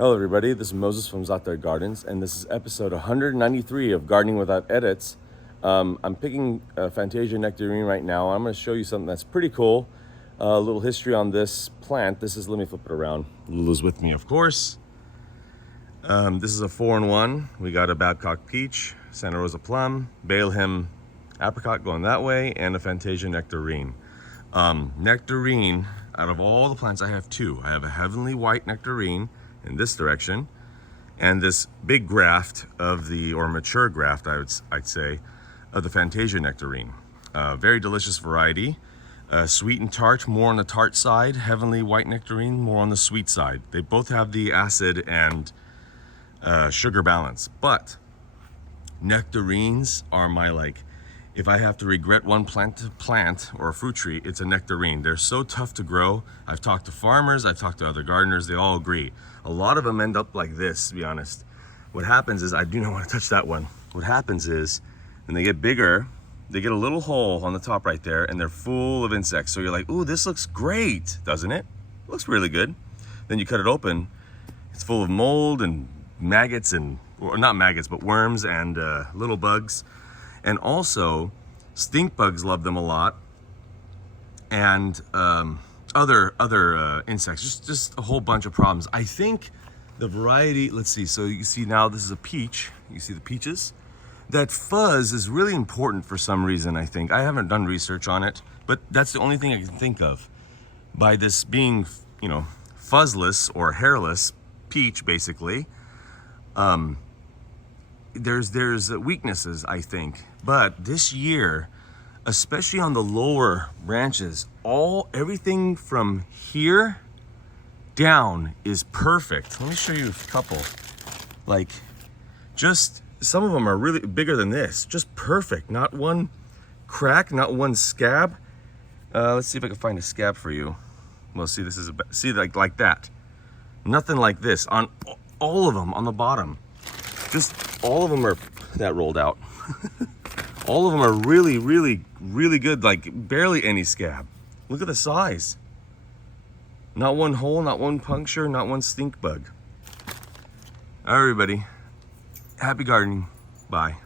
Hello everybody, this is Moses from Zotdar Gardens, and this is episode 193 of Gardening Without Edits. I'm picking Fantasia Nectarine right now. I'm going to show you something that's pretty cool. A little history on this plant. Let me flip it around. Lulu's with me, of course. This is a 4-in-1. We got a Babcock Peach, Santa Rosa Plum, Balehem Apricot going that way, and a Fantasia Nectarine. Nectarine, out of all the plants, I have two. I have a Heavenly White Nectarine in this direction, and this big graft or mature graft, I'd say, of the Fantasia Nectarine. Very delicious variety. Sweet and tart, more on the tart side. Heavenly White Nectarine, more on the sweet side. They both have the acid and sugar balance, but nectarines are my, if I have to regret one plant to plant or a fruit tree, it's a nectarine. They're so tough to grow. I've talked to farmers, I've talked to other gardeners, they all agree. A lot of them end up like this, to be honest. What happens is, I do not want to touch that one. What happens is, when they get bigger, they get a little hole on the top right there, and they're full of insects. So you're like, ooh, this looks great, doesn't it? It looks really good. Then you cut it open, it's full of mold and maggots or not maggots, but worms and little bugs. And also, stink bugs love them a lot, and other insects, just a whole bunch of problems. I think the variety, let's see, so you see now this is a peach, you see the peaches? That fuzz is really important for some reason, I think. I haven't done research on it, but that's the only thing I can think of. By this being, fuzzless or hairless peach, basically, there's weaknesses, I think. But this year, especially on the lower branches, everything from here down is perfect. Let me show you a couple. Just some of them are really bigger than this. Just perfect. Not one crack, not one scab. Let's see if I can find a scab for you. Well, see, this is like that. Nothing like this on all of them on the bottom. Just all of them are that rolled out. All of them are really, really, really good. Barely any scab. Look at the size. Not one hole, not one puncture, not one stink bug. All right, everybody. Happy gardening. Bye.